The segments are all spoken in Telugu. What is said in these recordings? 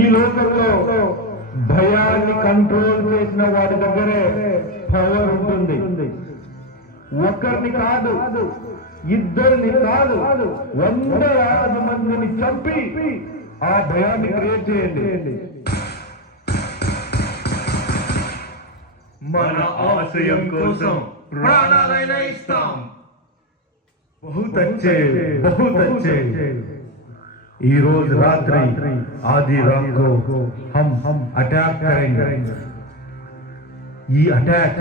ఈ లోకంలో భయాన్ని కంట్రోల్ చేసిన వాడి దగ్గరే పవర్ ఉంటుంది. ఒక్కరిని కాదు, ఇద్దరిని కాదు, 100,000 మందిని చంపి ఆ భయాన్ని క్రియేట్ చేయండి. మన ఆశయం కోసం ప్రాణాలైనా ఇస్తాం. बहुत अच्छे। ఈ రోజు రాత్రి ఆది రాत को हम అటాక్ करेंगे. ఈ అటాక్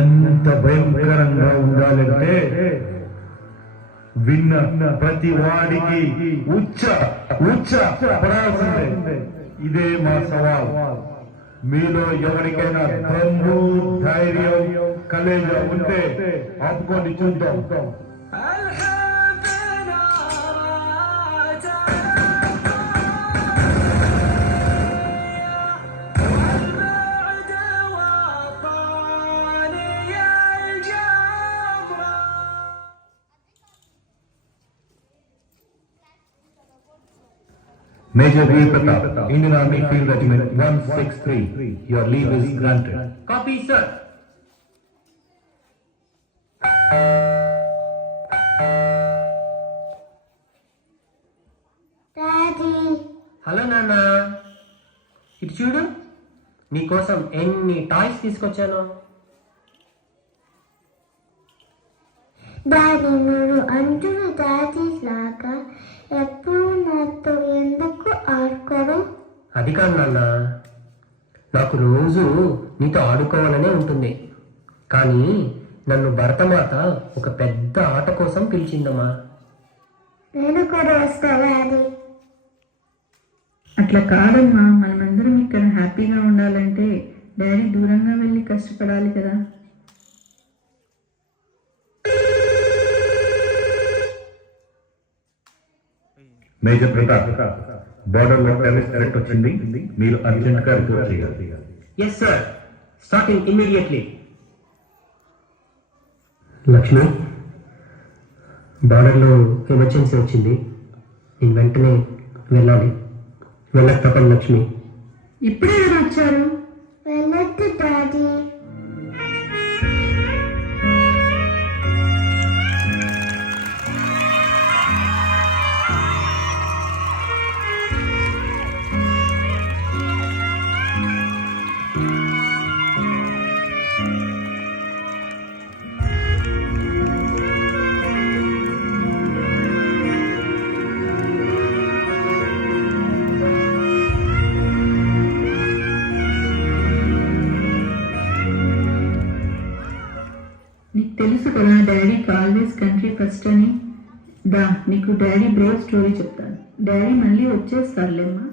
ఎంత భయంకరంగా ఉండాలంటే విన్న ప్రతి వాడికి ఉచ్చ పడాల్సిందే. ఇదే మా సవాల్. మీలో ఎవరికైనా దమ్ము, ధైర్యం, కలేజా ఉంటే ఆపుకొని చూద్దాం. Major Veer Pratap, Indian Army Field Regiment 163. Your leave is granted. Copy, sir. Daddy. Hello నాన్న, ఇటు చూడు, నీకోసం ఎన్ని టాయ్స్ తీసుకొచ్చాను. డాడీ, నువ్వు అంటున్న డాడీ లాగా ఎప్పుడు నాతో ఎందుకు ఆడుకోరు? అది కాదు నాన్న, నాకు రోజు నీతో ఆడుకోవాలనే ఉంటుంది. కానీ నన్ను భరతమాత ఒక పెద్ద ఆట కోసం పిలిచిందమ్మా. నేను కూడా వస్తా డాడీ. అట్లా కాదమ్మా, మనమందరం ఇక్కడ హ్యాపీగా ఉండాలంటే డాడీ దూరంగా వెళ్ళి కష్టపడాలి కదా. మేజర్ ప్రతాప్, బార్డర్ లో టెర్రరిస్ట్ థ్రెట్ వచ్చింది. మీరు అర్జెంట్ గా రిపోర్ట్ చేయాలి. Yes sir, starting immediately. Lakshmi, బార్డర్లో ఎమర్జెన్సీ వచ్చింది. నేను వెంటనే వెళ్ళాలి. వెళ్ళక తప్పదు లక్ష్మి. ఇప్పుడే ఎవరు వచ్చారు? వెళ్ళొద్దు డాడీ. నీకు తెలుసు కదా డాడీకి ఆల్వేస్ కంట్రీ ఫస్ట్ అని. దా, నీకు డాడీ బ్రేవ్ స్టోరీ చెప్తాను. డాడీ మళ్ళీ వచ్చేస్తారులేమ్మా.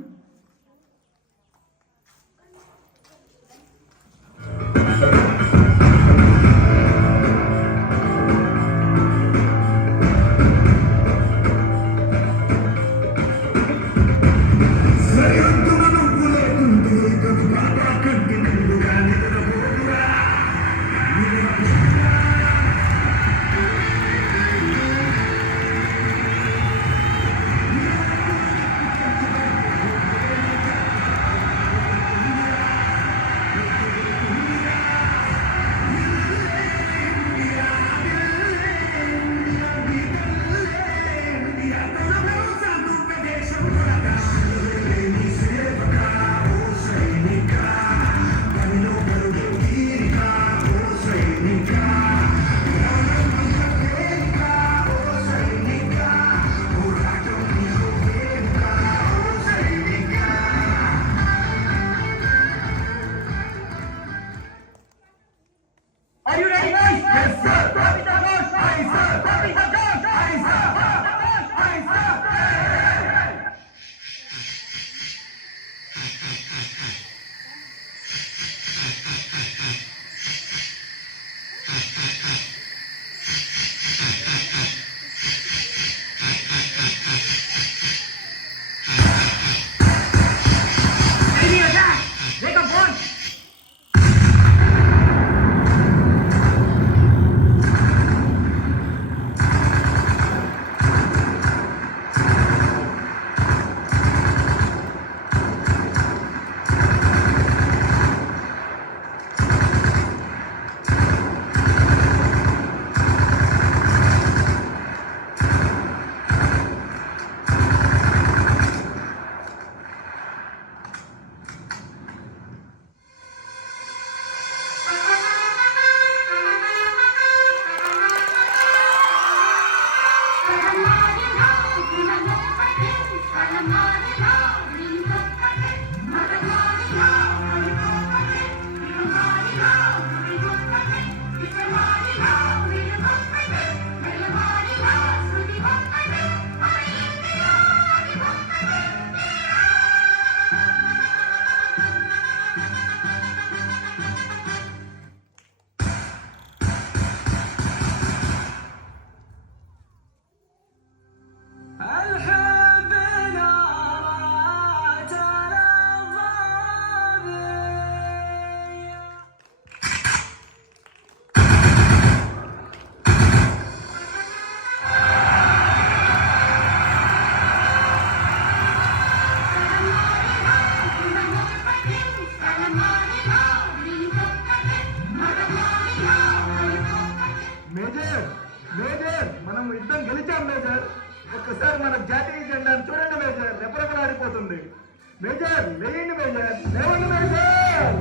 అయిపోతుంది. మేజర్ లేండి, మేజర్ లేవండి, major.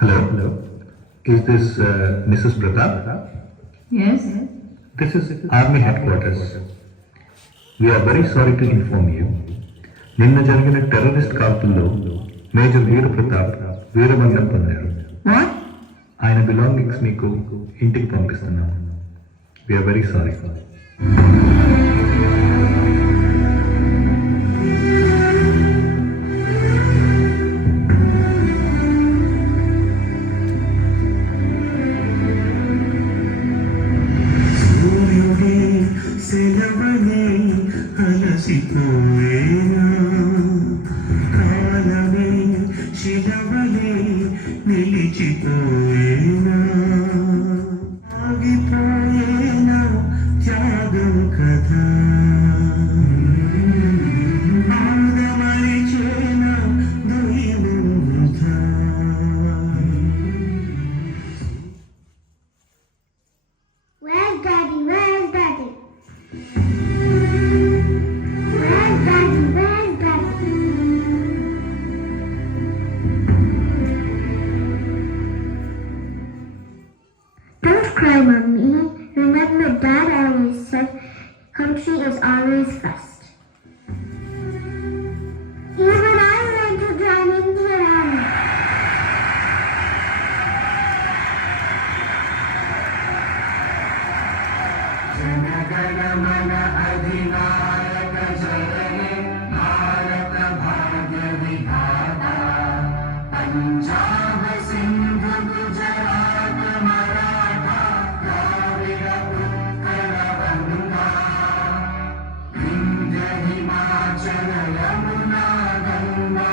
Hello. Is this Mrs. Pratap? Yes. This is Army Headquarters. We are very sorry to inform you. నిన్న జరిగిన టెర్రరిస్ట్ కాల్పుల్లో మేజర్ వీర ప్రతాప్ వీరమరణం పొందారు. What? ఆయన బిలాంగింగ్స్ మీకు ఇంటికి పంపిస్తున్నాము. We are very sorry. సూర్యుడే సెలవనే అలసిపోయేనా, కాలమే శిలవనే నిలిచిపోయేనా, ఆగిపోయేనా త్యాగం కథ, ఆదమరిచేనా దైవం వృథా. Where's Daddy? Where's Daddy? Where's Daddy? Where's Daddy? Don't cry, Mommy. Remember, Dad always said, country is always first. Even I want to join Indian Army. Jana Gana Mana అధినాయక జయ హే భారత భాగ్య విధాత, పంజాబ్ సింధు గుజరాత్ మరాఠా ద్రావిడ ఉత్కళ వంగా, వింధ్య హిమాచల యమునా గంగా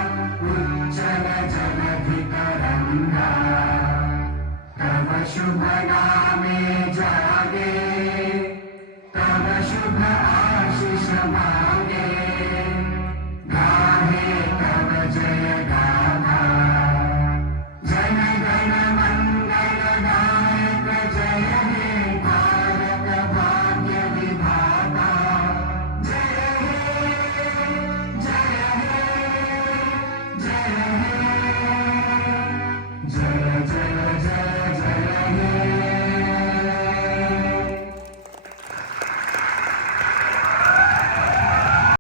ఉజ్జల జలధి తరంగా, तव शुभ नामे जागे, तव शुभ आशीष